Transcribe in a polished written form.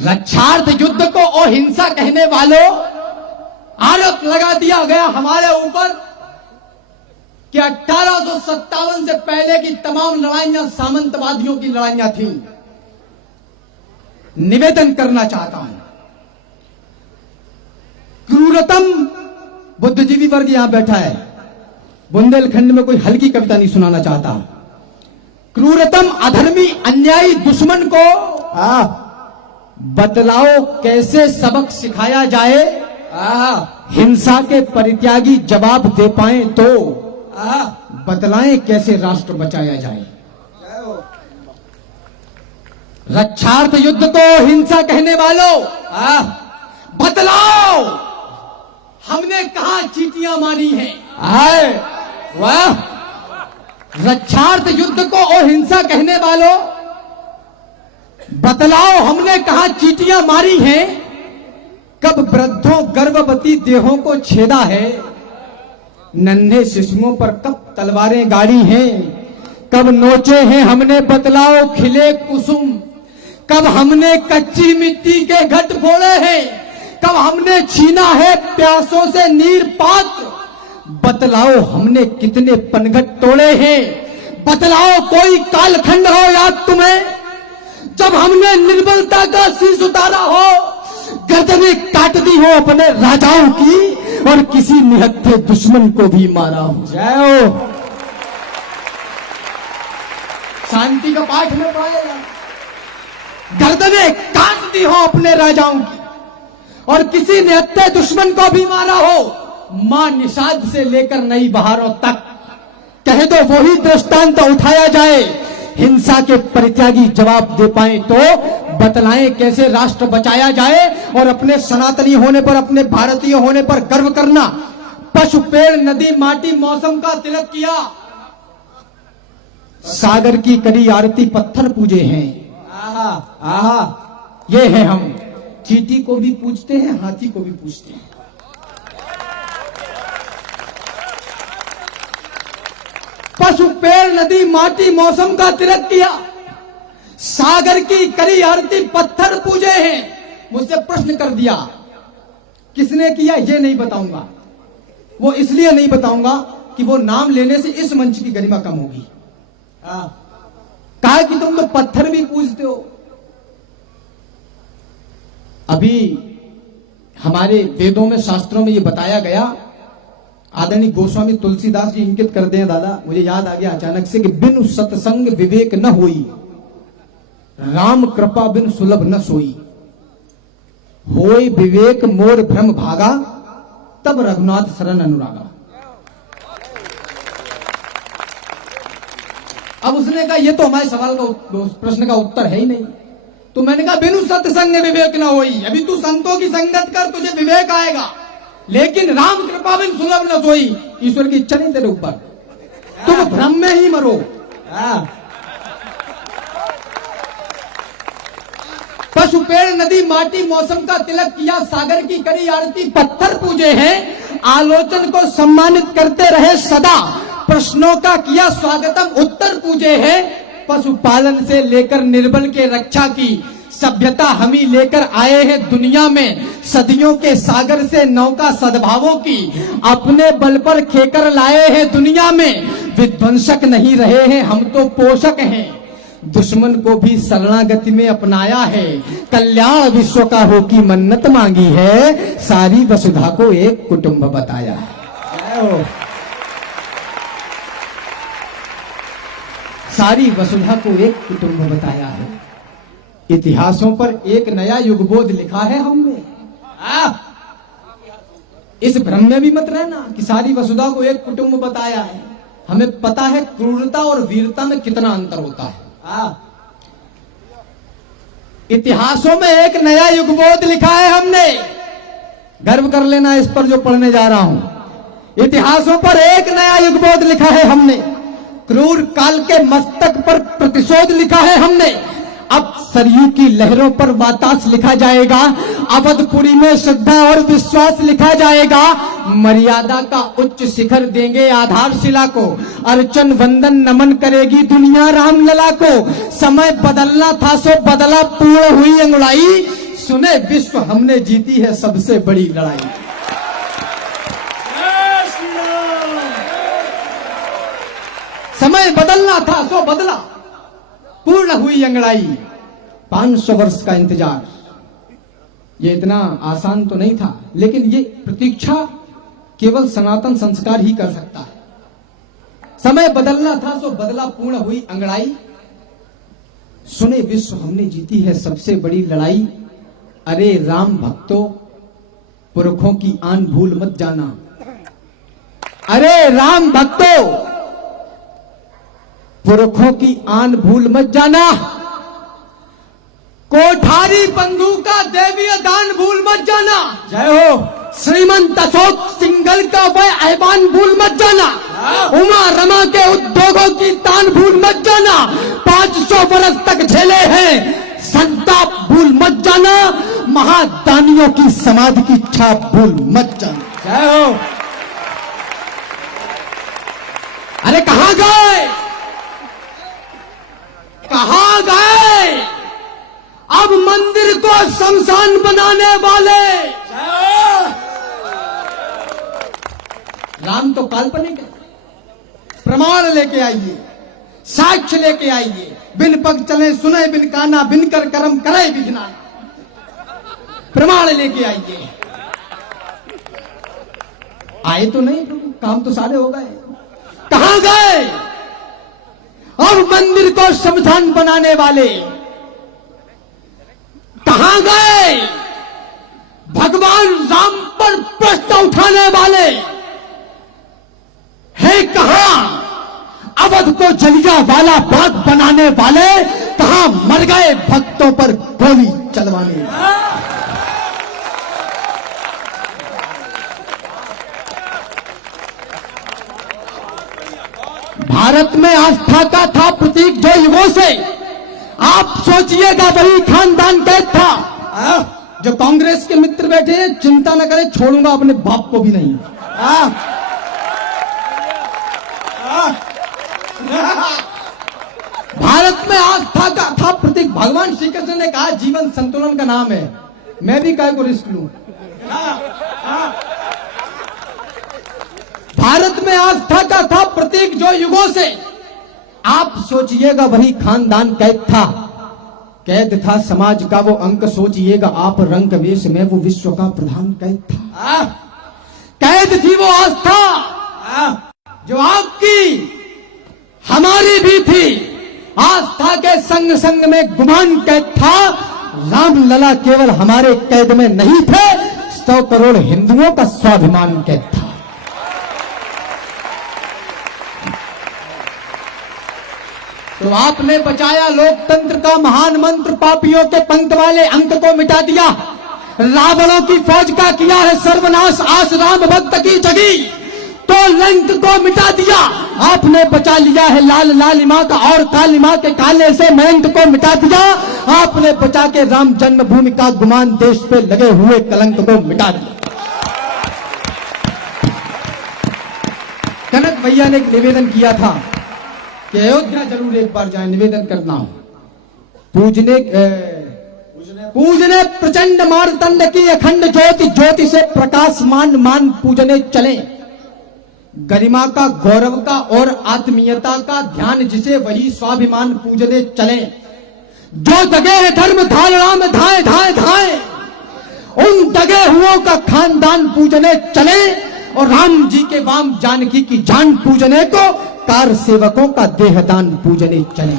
रक्षार्थ युद्ध को अहिंसा कहने वालों, आरोप लगा दिया गया हमारे ऊपर कि 1857 से पहले की तमाम लड़ाइयां सामंतवादियों की लड़ाइयां थीं। निवेदन करना चाहता हूं, क्रूरतम बुद्धिजीवी वर्ग यहां बैठा है, बुंदेलखंड में कोई हल्की कविता नहीं सुनाना चाहता। क्रूरतम अधर्मी अन्यायी दुश्मन को बतलाओ कैसे सबक सिखाया जाए, हिंसा के परित्यागी जवाब दे पाए तो बतलाएं कैसे राष्ट्र बचाया जाए। रक्षार्थ युद्ध को हिंसा कहने वालों, बतलाओ हमने कहां चीटियां मारी हैं। वाह, रक्षार्थ युद्ध को अहिंसा कहने वालों, बतलाओ हमने कहां चीटियां मारी हैं। कब वृद्धों गर्भवती देहों को छेदा है, नन्हे शिशुओं पर कब तलवारें गाड़ी हैं। कब नोचे हैं हमने बतलाओ खिले कुसुम, कब हमने कच्ची मिट्टी के घट फोड़े हैं, कब हमने छीना है प्यासों से नीर पात्र। बतलाओ हमने कितने पनघट तोड़े हैं। बतलाओ कोई कालखंड हो याद तुम्हें, जब हमने निर्बलता का शीश उतारा हो, गर्दनें काट दी हो अपने राजाओं की और किसी निहत्थे दुश्मन को भी मारा हो। जय हो। शांति का पाठ में पढ़ाया, गर्दनें काट दी हो अपने राजाओं की और किसी निहत्थे दुश्मन को भी मारा हो। मां निषाद से लेकर नई बहारों तक कह दो वही दृष्टांत उठाया जाए। हिंसा के परित्यागी जवाब दे पाए तो बतलाएं कैसे राष्ट्र बचाया जाए और अपने सनातनी होने पर, अपने भारतीय होने पर गर्व करना। पशु पेड़ नदी माटी मौसम का तिलक किया, सागर की कड़ी आरती पत्थर पूजे हैं। ये है हम, चींटी को भी पूजते हैं, हाथी को भी पूजते हैं। पशु पेड़ नदी माटी मौसम का तिलक किया, सागर की करी आरती पत्थर पूजे हैं। मुझसे प्रश्न कर दिया किसने किया, ये नहीं बताऊंगा। वो इसलिए नहीं बताऊंगा कि वो नाम लेने से इस मंच की गरिमा कम होगी। कहा कि तुम तो पत्थर भी पूजते हो। अभी हमारे वेदों में, शास्त्रों में ये बताया गया, आदरणीय गोस्वामी तुलसीदास जी इंगित करते हैं, दादा मुझे याद आ गया अचानक से, कि बिनु सत्संग विवेक न होई, राम कृपा बिन सुलभ न सोई, होय विवेक मोर भ्रम भागा, तब रघुनाथ शरण अनुरागा। अब उसने कहा ये तो हमारे सवाल का, प्रश्न का उत्तर है ही नहीं। तो मैंने कहा बिनु सत्संग विवेक न होई, अभी तू संतों की संगत कर, तुझे विवेक आएगा। लेकिन राम कृपा बिन सुलभ न सोई, ईश्वर की इच्छा नहीं तेरे ऊपर, तुम भ्रम में ही मरो। पशु पेड़ नदी माटी मौसम का तिलक किया, सागर की करी आरती पत्थर पूजे हैं। आलोचन को सम्मानित करते रहे सदा, प्रश्नों का किया स्वागतम उत्तर पूजे हैं। पशुपालन से लेकर निर्बल के रक्षा की सभ्यता हम ही लेकर आए हैं दुनिया में। सदियों के सागर से नौका सद्भावों की अपने बल पर खेकर लाए हैं दुनिया में। विध्वंसक नहीं रहे हैं हम तो पोषक हैं, दुश्मन को भी शरणागति में अपनाया है। कल्याण विश्व का हो की मन्नत मांगी है, सारी वसुधा को एक कुटुंब बताया है। सारी वसुधा को एक कुटुंब बताया है। इतिहासों पर एक नया युगबोध लिखा है हमने। इस भ्रम में भी मत रहना कि सारी वसुधा को एक कुटुंब बताया है। हमें पता है क्रूरता और वीरता में कितना अंतर होता है। इतिहासों में एक नया युगबोध लिखा है हमने, गर्व कर लेना इस पर जो पढ़ने जा रहा हूं। इतिहासों पर एक नया युगबोध लिखा है हमने, क्रूर काल के मस्तक पर प्रतिशोध लिखा है हमने। अब सरयू की लहरों पर वातास लिखा जाएगा, अवधपुरी में श्रद्धा और विश्वास लिखा जाएगा। मर्यादा का उच्च शिखर देंगे आधारशिला को, अर्चन वंदन नमन करेगी दुनिया रामलला को। समय बदलना था सो बदला, पूर्ण हुई अंगुड़ाई, सुने विश्व हमने जीती है सबसे बड़ी लड़ाई। समय बदलना था सो बदला, पूर्ण हुई अंगड़ाई। 500 वर्ष का इंतजार, ये इतना आसान तो नहीं था, लेकिन ये प्रतीक्षा केवल सनातन संस्कार ही कर सकता है। समय बदलना था सो बदला, पूर्ण हुई अंगड़ाई। सुने विश्व हमने जीती है सबसे बड़ी लड़ाई। अरे राम भक्तों, पुरखों की आन भूल मत जाना। अरे राम भक्तों, पुरखों की आन भूल मत जाना। कोठारी बंधु का देवीय दान भूल मत जाना। जय हो। श्रीमंत अशोक सिंघल का वह ऐवान भूल मत जाना। उमा रमा के उद्योगों की तान भूल मत जाना। 500 वर्ष तक झेले हैं संताप भूल मत जाना। महादानियों की समाधि की छाप भूल मत जाना। जय हो। अरे कहां गए, कहां गए अब मंदिर को शमशान बनाने वाले? राम तो काल्पनिक है। प्रमाण लेके आइए, साक्ष्य लेके आइए। बिन पग चले सुने बिन काना, बिन कर कर्म करे विघ्ना। प्रमाण लेके आइए। आए तो नहीं प्रभु, काम तो सारे हो गए। कहां गए अब मंदिर को शमशान बनाने वाले? कहां गए भगवान राम पर प्रश्न उठाने वाले? है कहां अवध को जलिया वाला बाग बनाने वाले? कहां मर गए भक्तों पर गोली चलवाने? भारत में आस्था का था प्रतीक जो युगों से, आप सोचिएगा वही खानदान कैद था। जो कांग्रेस के मित्र बैठे हैं, चिंता न करें, छोड़ूंगा अपने बाप को भी नहीं। भारत में आस्था का था प्रतीक। भगवान श्री कृष्ण ने कहा जीवन संतुलन का नाम है, मैं भी काय को रिस्क लूं। भारत में आस्था का था प्रतीक जो युगों से, आप सोचिएगा वही खानदान कैद था। कैद था समाज का वो अंक, सोचिएगा आप रंग वेश में वो विश्व का प्रधान कैद था। कैद थी वो आस्था जो आपकी हमारी भी थी। आस्था के संग संग में गुमान कैद था। राम लला केवल हमारे कैद में नहीं थे, 100 करोड़ हिंदुओं का स्वाभिमान कैद था। तो आपने बचाया लोकतंत्र का महान मंत्र, पापियों के पंख वाले अंक को मिटा दिया। रावणों की फौज का किया है सर्वनाश, आस राम भक्त की जगी तो लंक को मिटा दिया। आपने बचा लिया है लाल लालिमा का और कालिमा के काले से मयंक को मिटा दिया। आपने बचा के राम जन्मभूमि का गुमान, देश पे लगे हुए कलंक को मिटा दिया। कनक भैया ने एक निवेदन किया था कि अयोध्या जरूर एक बार जाए, निवेदन करना हो। पूजने प्रचंड मारतंड की अखंड ज्योति, ज्योति से प्रकाशमान मान पूजने चले। गरिमा का, गौरव का और आत्मीयता का ध्यान जिसे वही स्वाभिमान पूजने चले। जो दगे है धर्म धारणा में धाए धाए धाए, उन दगे हुओं का खानदान पूजने चले। और राम जी के वाम जानकी की जान पूजने को कार सेवकों का देहदान पूजने चले।